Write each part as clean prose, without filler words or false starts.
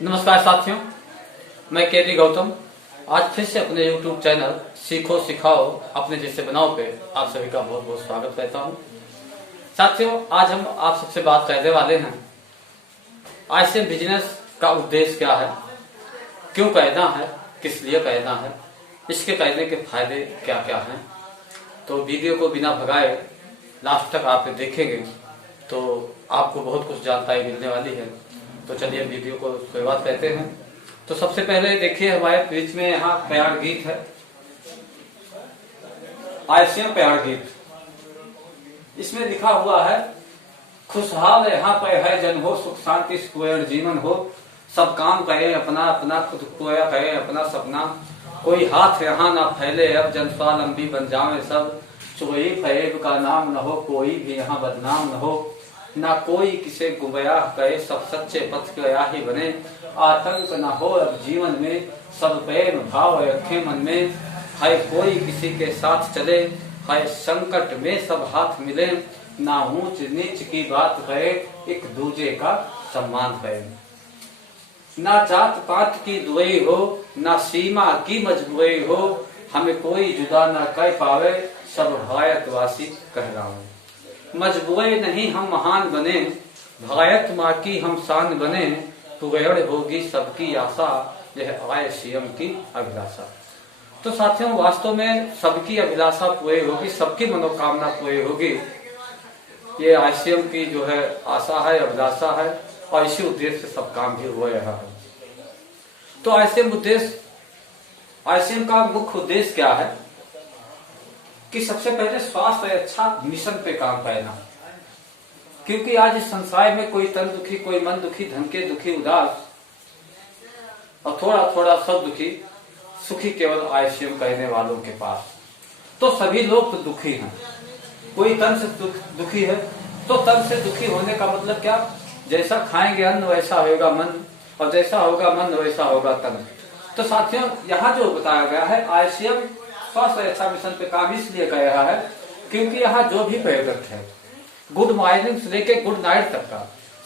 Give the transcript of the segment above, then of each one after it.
नमस्कार साथियों, मैं केडी गौतम आज फिर से अपने YouTube चैनल सीखो सिखाओ अपने जैसे बनाओ पे आप सभी का बहुत बहुत स्वागत करता हूं। साथियों, आज हम आप सबसे बात करने वाले हैं ICM बिजनेस का उद्देश्य क्या है, क्यों करना है, किस लिए करना है, इसके करने के फायदे क्या क्या हैं। तो वीडियो को बिना भगाए लास्ट तक आप देखेंगे तो आपको बहुत कुछ जानकारी मिलने वाली है। तो चलिए वीडियो को शुरुआत करते हैं। तो सबसे पहले देखिए, हमारे बीच में यहाँ प्यार गीत है, ICM प्यार गीत। इसमें लिखा हुआ है, खुशहाल यहाँ पर है जन हो, सुख शांति सुखमय जीवन हो, सब काम करे अपना अपना, खुद पूरा करे अपना सपना, कोई हाथ यहाँ ना फैले अब जन स्वावलंबी बन जावे सब, चोरी फरेब का नाम न हो, कोई भी यहाँ बदनाम न हो, ना कोई किसे गुमराह करे, सब सच्चे पथ के राही बने, आतंक न हो अब जीवन में, सब प्रेम भाव रखे मन में, है कोई किसी के साथ चले, है संकट में सब हाथ मिले, ना ऊंच नीच की बात करे, एक दूजे का सम्मान करे, ना जात पात की दुआई हो, ना सीमा की मजबूरी हो, हमें कोई जुदा न कर पावे, सब भारतवासी कहलावे, मजबूरी नहीं हम महान बने, भारत माँ की हम शान बने, पूर्ण होगी सबकी आशा, यह ICM की अभिलाषा। तो साथियों, वास्तव में सबकी अभिलाषा पूरी होगी, सबकी मनोकामना पूरी होगी, ये ICM की जो है आशा है, अभिलाषा है, और इसी उद्देश्य से सब काम भी हो रहा है। तो ICM का मुख्य उद्देश्य क्या है कि सबसे पहले स्वास्थ्य अच्छा मिशन पे काम करना, क्योंकि आज इस संसार में कोई तन दुखी, कोई मन दुखी, धन के दुखी, उदास और थोड़ा थोड़ा सब दुखी, सुखी केवल ICM कहने वालों के पास। तो सभी लोग तो दुखी हैं, कोई तन से दुखी है, तो तन से दुखी होने का मतलब क्या, जैसा खाएंगे अन्न वैसा होगा मन, और जैसा होगा मन वैसा होगा तन। तो साथियों, यहाँ जो बताया गया है, ICM स्वास्थ्य अच्छा मिशन पे काम इसलिए कर रहा है क्योंकि यहाँ जो भी प्रोडक्ट है, गुड मॉर्निंग से लेके गुड नाइट तक का,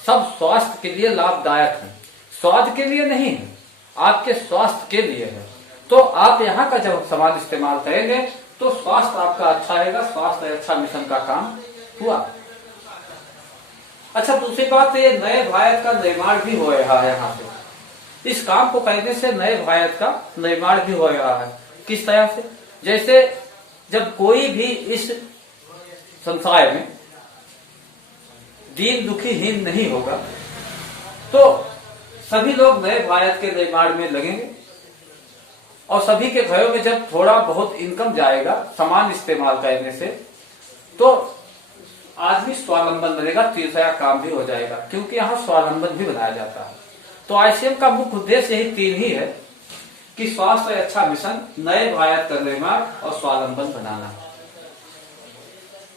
सब स्वास्थ्य के लिए लाभदायक है, स्वाद के लिए नहीं है, आपके स्वास्थ्य के लिए है। तो आप यहाँ का जब सामान इस्तेमाल करेंगे तो स्वास्थ्य आपका अच्छा रहेगा, स्वास्थ्य अच्छा मिशन का काम हुआ। अच्छा, दूसरी बात, ये नए भारत का निर्माण भी हो रहा है। यहाँ से इस काम को करने से नए भारत का निर्माण भी हो रहा है। किस तरह से, जैसे जब कोई भी इस संसार में दीन दुखी हीन नहीं होगा तो सभी लोग नए भारत के निर्माण में लगेंगे, और सभी के घरों में जब थोड़ा बहुत इनकम जाएगा सामान इस्तेमाल करने से, तो आदमी स्वावलंबन बनेगा, तीसरा काम भी हो जाएगा, क्योंकि यहाँ स्वावलंबन भी बनाया जाता है। तो ICM का मुख्य उद्देश्य यही तीन ही है कि स्वास्थ्य अच्छा मिशन, नए भारत का निर्माण और स्वावलंबन बनाना।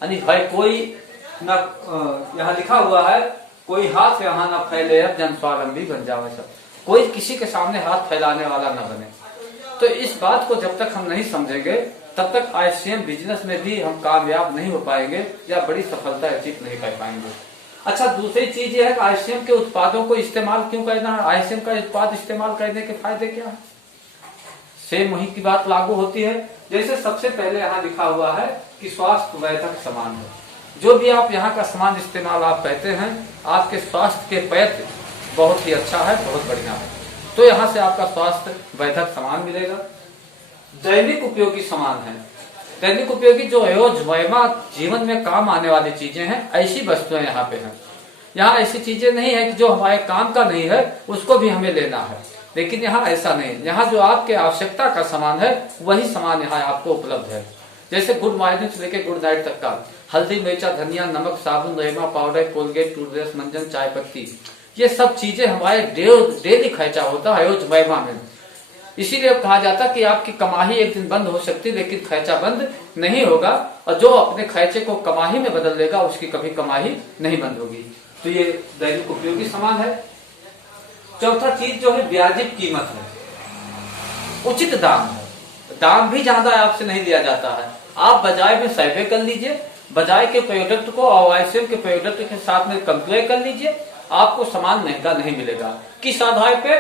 यानी भाई कोई न, यहाँ लिखा हुआ है, कोई हाथ यहाँ न फैले अब जन स्वावलंबी बन जावे सब, कोई किसी के सामने हाथ फैलाने वाला न बने। तो इस बात को जब तक हम नहीं समझेंगे तब तक ICM बिजनेस में भी हम कामयाब नहीं हो पाएंगे या बड़ी सफलता अचीव नहीं कर पाएंगे। अच्छा, दूसरी चीज ये है कि ICM के उत्पादों को इस्तेमाल क्यों करना है, ICM का उत्पाद इस्तेमाल करने के फायदे क्या है। सेम वही की बात लागू होती है। जैसे सबसे पहले यहाँ लिखा हुआ है कि स्वास्थ्य वर्धक सामान है, जो भी आप यहाँ का सामान इस्तेमाल आप कहते हैं, आपके स्वास्थ्य के प्रति बहुत ही अच्छा है, बहुत बढ़िया है। तो यहाँ से आपका स्वास्थ्य वर्धक सामान मिलेगा। दैनिक उपयोगी सामान है, दैनिक उपयोगी जो रोजमर्रा जीवन में काम आने वाली चीजें हैं, ऐसी वस्तुएं यहाँ पे हैं। यहाँ ऐसी चीजें नहीं है कि जो हमारे काम का नहीं है उसको भी हमें लेना है, लेकिन यहाँ ऐसा नहीं। यहाँ जो आपके आवश्यकता का सामान है वही सामान यहाँ आपको उपलब्ध है। जैसे गुड मॉर्निंग से लेकर गुड नाइट तक का, हल्दी, मिर्चा, धनिया, नमक, साबुन, रेमा पाउडर, कोलगेट, टूथब्रश, मंजन, चाय पत्ती, ये सब चीजें हमारे डेली खर्चा होता है रोजमर्रा में। इसीलिए कहा जाता है कि आपकी कमाई एक दिन बंद हो सकती है लेकिन खर्चा बंद नहीं होगा, और जो अपने खर्चे को कमाई में बदल लेगा उसकी कभी कमाई नहीं बंद होगी। तो ये दैनिक उपयोगी सामान है। चौथा चीज जो है, वाजिब कीमत है, उचित दाम है, दाम भी ज्यादा आपसे नहीं लिया जाता है। आप बाजार में सर्वे कर लीजिए, बाजार के प्रोडक्ट को और ICM के प्रोडक्ट के साथ में कंपेयर कर लीजिए, आपको सामान महंगा नहीं मिलेगा। किस आधार पे?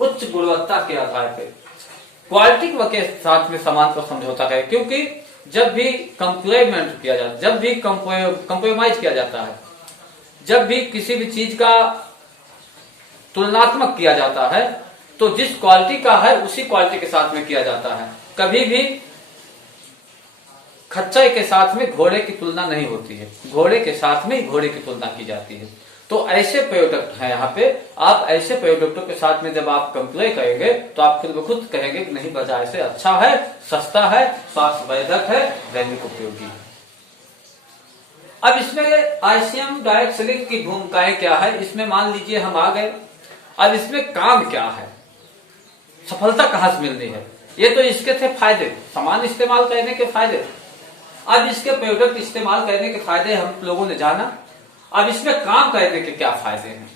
उच्च गुणवत्ता के आधार पे, क्वालिटी के साथ में सामान को समझौता करें। क्योंकि जब भी कंप्लीमेंट किया जाता है, जब भी कंप्रोमाइज किया जाता है, जब भी किसी भी चीज का तुलनात्मक किया जाता है, तो जिस क्वालिटी का है उसी क्वालिटी के साथ में किया जाता है। कभी भी खच्चर के साथ में घोड़े की तुलना नहीं होती है, घोड़े के साथ में घोड़े की तुलना की जाती है। तो ऐसे प्रोडक्ट है यहाँ पे, आप ऐसे प्रोडक्टों के साथ में जब आप कंपेयर करेंगे तो आप खुद ब खुद कहेंगे कि नहीं, बाजार से अच्छा है, सस्ता है, स्वास्थ्यवर्धक है, दैनिक उपयोगी है। अब इसमें आईसीएम डायरेक्ट सेलिंग की भूमिकाएं क्या है, इसमें मान लीजिए हम आ गए। अब इसमें काम क्या है, सफलता कहां से मिलनी है? ये तो इसके थे फायदे, सामान इस्तेमाल करने के फायदे। अब इसके प्रोडक्ट इस्तेमाल करने के फायदे हम लोगों ने जाना। अब इसमें काम करने के क्या फायदे हैं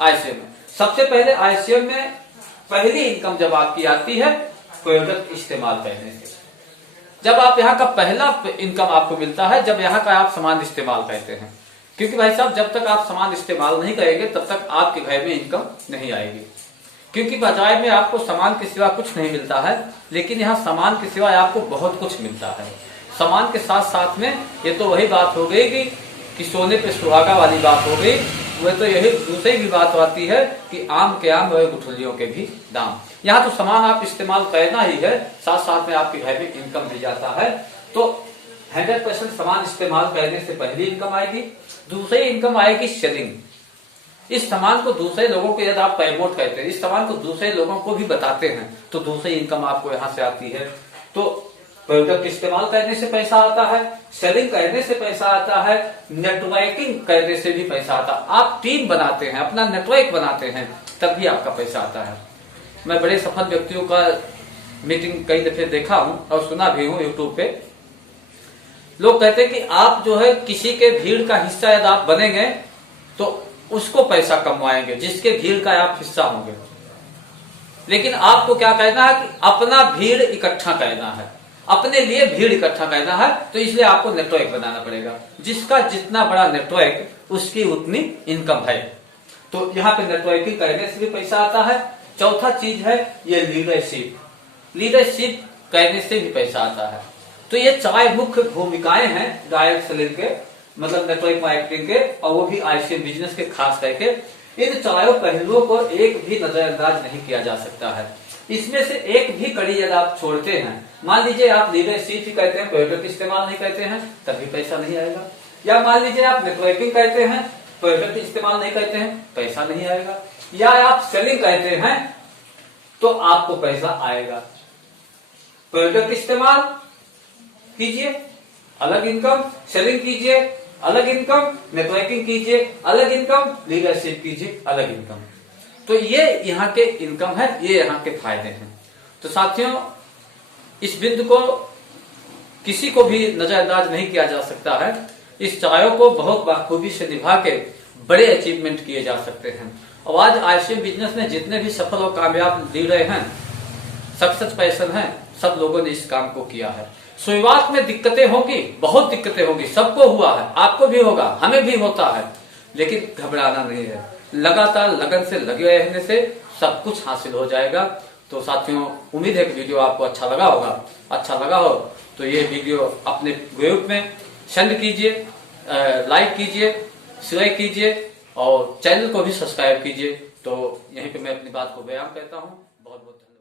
आईसीएम में? सबसे पहले आईसीएम में पहली इनकम जब आपकी आती है प्रोडक्ट इस्तेमाल करने से। जब आप यहाँ का पहला इनकम आपको मिलता है जब यहाँ का आप सामान इस्तेमाल करते हैं। क्योंकि भाई साहब, जब तक आप सामान इस्तेमाल नहीं करेंगे तब तक आपके घर में इनकम नहीं आएगी। क्योंकि बाजार में आपको सामान के सिवा कुछ नहीं मिलता है, लेकिन यहाँ सामान के सिवा आपको बहुत कुछ मिलता है। सामान के साथ साथ में ये तो वही बात हो गई कि सोने पे सुहागा वाली बात हो गई। वह तो यही दूसरी भी बात आती है कि आम के आम और गुठलियों के भी दाम। यहाँ तो सामान आप इस्तेमाल करना ही है, साथ साथ में आपके घर में इनकम भी जाता है। तो 100% सामान इस्तेमाल करने से पहली इनकम आएगी। दूसरी इनकम आएगी सेलिंग। इस सामान को दूसरे लोगों को यदि आप प्रमोट करते हैं, इस सामान को दूसरे लोगों को भी बताते हैं, तो दूसरी इनकम आपको यहाँ से आती है। तो प्रोडक्ट इस्तेमाल करने से पैसा आता है, सेलिंग करने से पैसा आता है, नेटवर्किंग करने से भी पैसा आता है। आप टीम बनाते हैं, अपना नेटवर्क बनाते हैं, तब भी आपका पैसा आता है। मैं बड़े सफल व्यक्तियों का मीटिंग कई दफे देखा हूं और सुना भी हूं यूट्यूब पे। लोग कहते हैं कि आप जो है किसी के भीड़ का हिस्सा यदि आप बनेंगे तो उसको पैसा कमवाएंगे जिसके भीड़ का आप हिस्सा होंगे। लेकिन आपको क्या कहना है कि अपना भीड़ इकट्ठा करना है, अपने लिए भीड़ इकट्ठा करना है। तो इसलिए आपको नेटवर्क बनाना पड़ेगा। जिसका जितना बड़ा नेटवर्क उसकी उतनी इनकम है। तो यहाँ पे नेटवर्किंग करने से भी पैसा आता है। चौथा चीज है ये लीडरशिप। लीडरशिप करने से भी पैसा आता है। तो ये 4 मुख्य भूमिकाएं हैं डायरेक्ट सेलिंग के, मतलब नेटवर्क मार्केटिंग के, और वो भी आईसीएम बिजनेस के खास करके। इन 4 पहलुओं को एक भी नजरअंदाज नहीं किया जा सकता है। इसमें से एक भी कड़ी यदि आप छोड़ते हैं, मान लीजिए आप लीडरशिप ही कहते हैं, प्रोडक्ट इस्तेमाल नहीं करते हैं, तभी पैसा नहीं आएगा। या मान लीजिए आप नेटवर्किंग करते हैं, प्रोडक्ट इस्तेमाल नहीं करते हैं, पैसा नहीं आएगा। या आप सेलिंग करते हैं तो आपको पैसा आएगा। प्रोडक्ट इस्तेमाल कीजिए, अलग इनकम, सेलिंग कीजिए, अलग इनकम, नेटवर्किंग कीजिए, अलग इनकम, लीडरशिप कीजिए, अलग इनकम। तो ये यहाँ के इनकम है, ये यहाँ के फायदे हैं। तो साथियों, इस बिंदु को किसी को भी नजरअंदाज नहीं किया जा सकता है। इस 4 को बहुत बखूबी से निभा के बड़े अचीवमेंट किए जा सकते हैं। और आज आईसीएम बिजनेस में जितने भी सफल और कामयाब लीडर हैं, सक्सेस पर्सन हैं, सब लोगों ने इस काम को किया है। शुरुआत में दिक्कतें होंगी, बहुत दिक्कतें होंगी, सबको हुआ है, आपको भी होगा, हमें भी होता है, लेकिन घबराना नहीं है। लगातार लगन से लगे रहने से सब कुछ हासिल हो जाएगा। तो साथियों, उम्मीद है कि वीडियो आपको अच्छा लगा होगा। अच्छा लगा हो तो ये वीडियो अपने ग्रुप में सेंड कीजिए, लाइक कीजिए, शेयर कीजिए और चैनल को भी सब्सक्राइब कीजिए। तो यहीं पे मैं अपनी बात को बयान करता हूँ। बहुत बहुत धन्यवाद।